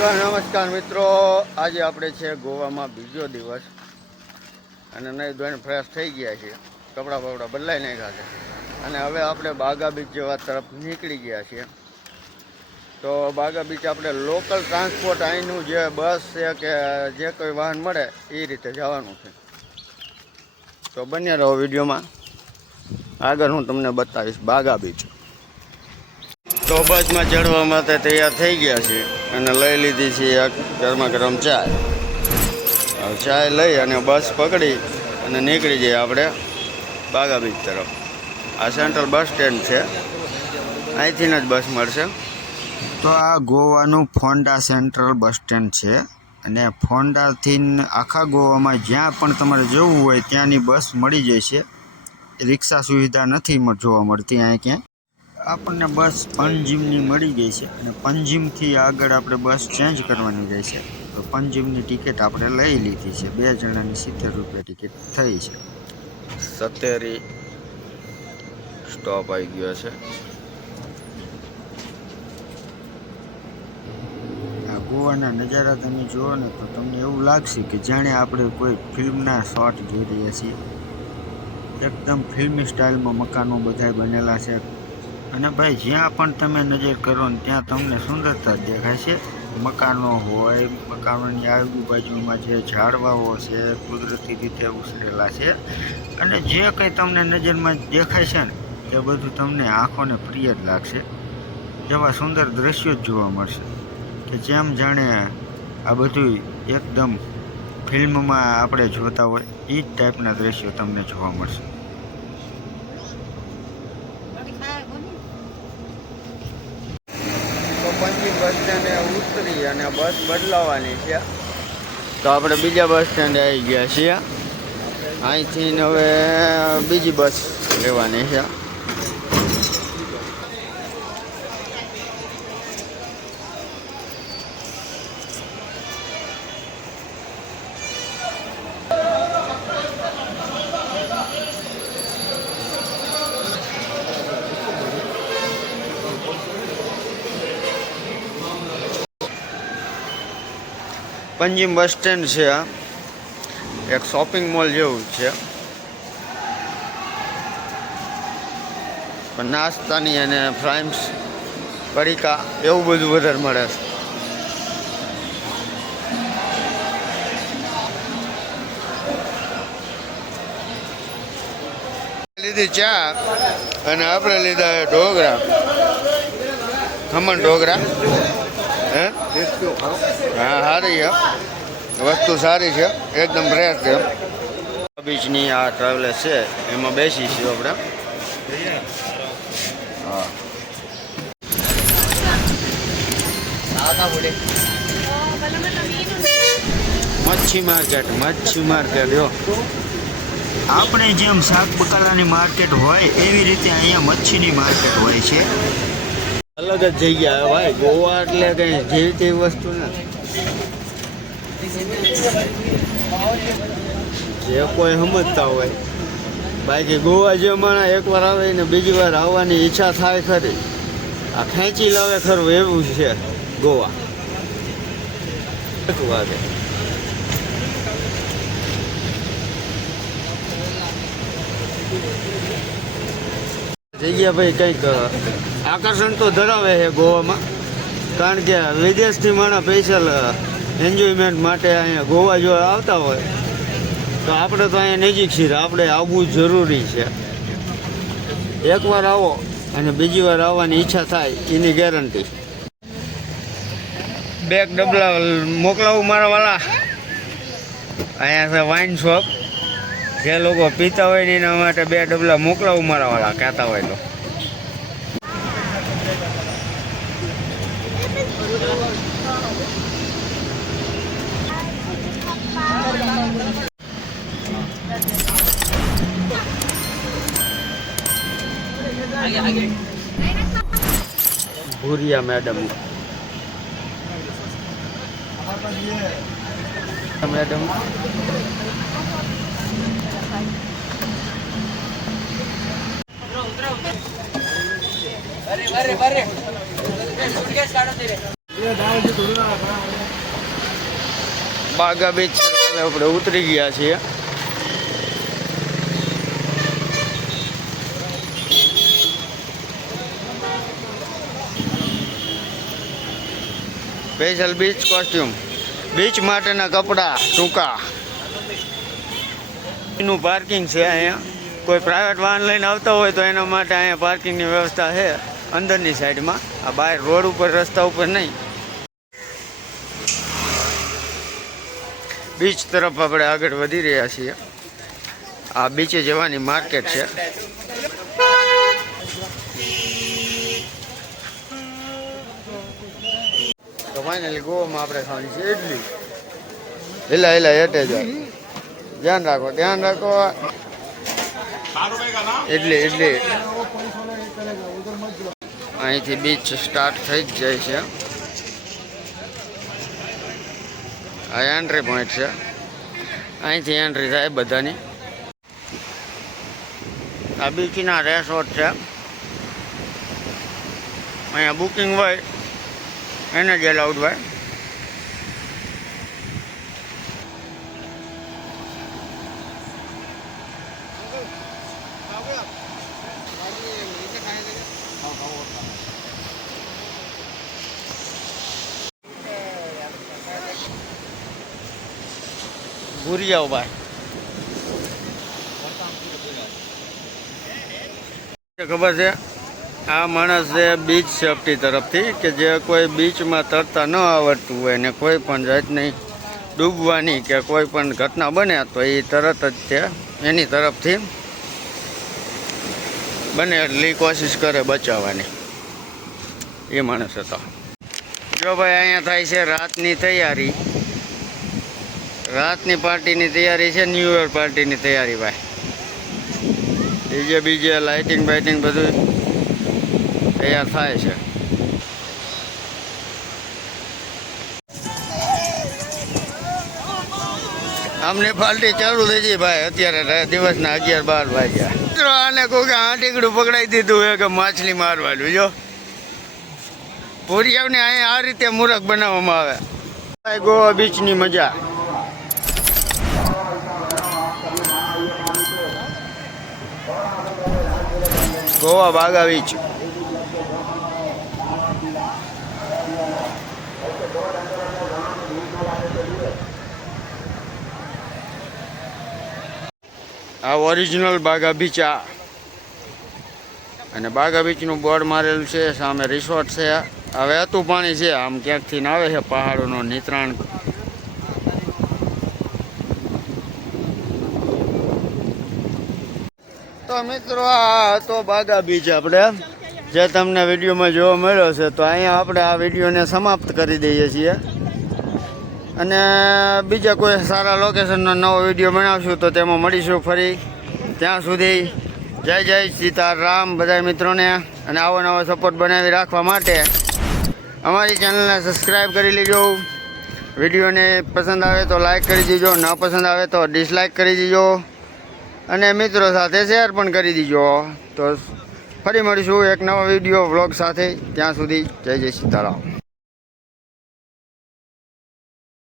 તો નમસ્કાર મિત્રો, આજે આપણે છે ગોવામાં બીજો દિવસ અને નહીં ધોઈને ફ્રેશ થઈ ગયા છીએ, કપડાં બપડા બદલાઈ નાખ્યા છે અને હવે આપણે બાગા બીચ જેવા તરફ નીકળી ગયા છીએ. તો બાગા બીચ આપણે લોકલ ટ્રાન્સપોર્ટ અહીંનું જે બસ છે કે જે કોઈ વાહન મળે એ રીતે જવાનું છે. તો બન્યા રહો વિડીયોમાં, આગળ હું તમને બતાવીશ બાગા બીચ. તો બસમાં ચડવા માટે તૈયાર થઈ ગયા છીએ અને લઈ લીધી છે એક ગરમા ગરમ ચાય. ચાય લઈ અને બસ પકડી અને નીકળી જઈએ આપણે બાગા બીચ તરફ. આ સેન્ટ્રલ બસ સ્ટેન્ડ છે, અહીંથી જ બસ મળશે. તો આ ગોવાનું ફોન્ડા સેન્ટ્રલ બસ સ્ટેન્ડ છે અને ફોન્ડાથી આખા ગોવામાં જ્યાં પણ તમારે જવું હોય ત્યાંની બસ મળી જાય છે. રિક્ષા સુવિધા નથી જોવા મળતી અહીં ક્યાંય. આપણને બસ પંજીમની મળી ગઈ છે અને પંજીમથી આગળ આપણે બસ ચેન્જ કરવાની રહેશે. તો પંજીમની ટિકિટ આપણે લઈ લીધી છે, 2 જણાની 70 રૂપિયા ટિકિટ થઈ છે. સત્તેરી સ્ટોપ આવી ગયો છે. ગોવાના નજારા તમે જુઓ ને તો તમને એવું લાગશે કે જાણે આપણે કોઈ ફિલ્મના શોટ જોઈ રહ્યા છીએ. એકદમ ફિલ્મી સ્ટાઇલમાં મકાનો બધા બનેલા છે અને ભાઈ જ્યાં પણ તમે નજર કરો ને ત્યાં તમને સુંદરતા દેખાશે. મકાનો હોય, મકાનોની આજુબાજુમાં જે ઝાડવાઓ છે કુદરતી રીતે ઉછરેલા છે અને જે કંઈ તમને નજરમાં દેખાય છે ને તે બધું તમને આંખોને પ્રિય જ લાગશે. જેવા સુંદર દ્રશ્યો જ જોવા મળશે કે જેમ જાણે આ બધું એકદમ ફિલ્મમાં આપણે જોતા હોય એ જ ટાઈપના દ્રશ્યો તમને જોવા મળશે. તો પંજીમ બસ સ્ટેન્ડે ઉતરી અને બસ બદલાવાની છે. તો આપણે બીજા બસ સ્ટેન્ડે આવી ગયા છીએ. અહીંથી હવે બીજી બસ લેવાની છે. પંજીમ બસ સ્ટેન્ડ છે, આ એક શોપિંગ મોલ જેવું છે, પણ નાસ્તાની અને ફ્રાઈમ્સ પડીકા એવું બધું વધારે મળે છે. લીધી ચા અને આપણે લીધા ઢોકળા, ખમણ ઢોકળા. હે હા, સારી છે વસ્તુ, સારી છે, એકદમ ફ્રેશ છે. બીચની આ ટ્રાવેલર છે એમાં બેસી છીએ આપણે. હા, મચ્છી માર્કેટ જો આપણે જેમ શાક બકાલાની માર્કેટ હોય એવી રીતે અહીંયા મચ્છીની માર્કેટ હોય છે. અલગ જ જગ્યા ભાઈ, ગોવા એટલે કઈ જેવી તેવી વસ્તુ નથી. જે કોઈ સમજતા હોય, બાકી ગોવા જે માણસ એકવાર આવે ને બીજી વાર આવવાની ઈચ્છા થાય ખરી. આ ખેંચી લાવે ખરું એવું છે ગોવા. વાગે જગ્યા ભાઈ કંઈક આકર્ષણ તો ધરાવે છે ગોવામાં, કારણ કે વિદેશથી માણસ સ્પેશિયલ એન્જોયમેન્ટ માટે અહીંયા ગોવા જો આવતા હોય તો આપણે તો અહીંયા નજીક છીએ, આપણે આવવું જરૂરી છે. એકવાર આવો અને બીજી વાર આવવાની ઈચ્છા થાય એની ગેરંટી. બેગ ડબલા મોકલાવું મારા વાલા. અહીંયા છે વાઇન શોપ, જે લોકો પીતા હોય ને એના માટે 2 ડબલા મોકલાવું મારા વાળા કહેતા હોય તો. ભૂરિયા મેડમ ಬರ್ರಿ ಬರ್ರಿ ಸುಟ್ಕೇಸ್ ಕಾಣುತ್ತೀರಿ. બાગા બીચ સર્કલે આપણે ઉતરી ગયા છીએ. સ્પેશિયલ બીચ કોસ્ટ્યુમ, બીચ માટેના કપડાં ટૂંકા એનું પાર્કિંગ છે અહીંયા. કોઈ પ્રાઇવેટ વાહન લઈને આવતા હોય તો એના માટે અહીંયા પાર્કિંગની વ્યવસ્થા છે અંદરની સાઈડમાં. આ બહાર રોડ ઉપર રસ્તા ઉપર નહીં. બીચ તરફ આપણે આગળ વધી રહ્યા છીએ. આ બીચે જવાની માર્કેટ છે. તો ફાઇનલી ગોવામાં આપણે ખાવાની છે ઇડલી. હિલા હિલા હેઠે જાય, ધ્યાન રાખો ધ્યાન રાખો. ઇડલી ઇડલી અહીંથી બીચ સ્ટાર્ટ થઈ જ જાય છે. આ એન્ટ્રી પોઈન્ટ છે, અહીંથી એન્ટ્રી થાય બધાની. આ બીચના રેસોર્ટ છે. અહીંયા બુકિંગ હોય એને જ એલાઉડ હોય. ભૂરી જાઓ ભાઈ. ખબર છે આ માણસ છે બીચ સેફટી તરફથી, કે જે કોઈ બીચમાં તરતા ન આવડતું હોય ને કોઈ પણ જાતની ડૂબવાની કે કોઈ પણ ઘટના બને તો એ તરત જ તે એની તરફથી બને એટલી કોશિશ કરે બચાવવાની. એ માણસ હતો. જો ભાઈ અહીંયા થાય છે રાતની તૈયારી. રાતની પાર્ટીની તૈયારી છે, ન્યૂ યર પાર્ટીની તૈયારી ભાઈ. ડીજે બીજે લાઇટિંગ બાઇટિંગ બધું તૈયાર થાય છે. આમની પાર્ટી ચાલુ થઈ ગઈ ભાઈ. અત્યારે દિવસના 11-12 વાગ્યા. આને કોઈ હાંટીકડું પકડાઈ દીધું હોય કે માછલી મારવાનું. જો પૂરિયાવને અહીંયા આ રીતે મૂરખ બનાવવામાં આવે. ગોવા બીચની મજા. ગોવા બાગા બીચ. આ ઓરિજિનલ બાગા બીચ. આ અને બાગા બીચનું બોર્ડ મારેલું છે. સામે રિસોર્ટ છે. આ વહેતું પાણી છે, આમ ક્યાંકથી આવે છે પહાડોનો નિતરાણ. તો મિત્રો આ હતો બાગા બીચ આપણે, જે તમને વિડીયોમાં જોવા મળ્યો છે. તો અહીંયા આપણે આ વિડીયોને સમાપ્ત કરી દઈએ છીએ અને બીજા કોઈ સારા લોકેશનનો નવો વિડીયો બનાવશું તો તેમાં મળીશું ફરી. ત્યાં સુધી જય જય સીતારામ બધા મિત્રોને. અને આવો નવો સપોર્ટ બનાવી રાખવા માટે અમારી ચેનલને સબસ્ક્રાઈબ કરી લેજો. વિડીયોને પસંદ આવે તો લાઈક કરી દેજો, ન પસંદ આવે તો ડિસલાઈક કરી દેજો અને મિત્રો સાથે શેર પણ કરી દીજો. તો ફરી મળીશું એક નવા વિડીયો વ્લોગ સાથે. ત્યાં સુધી જય જય સીતારામ.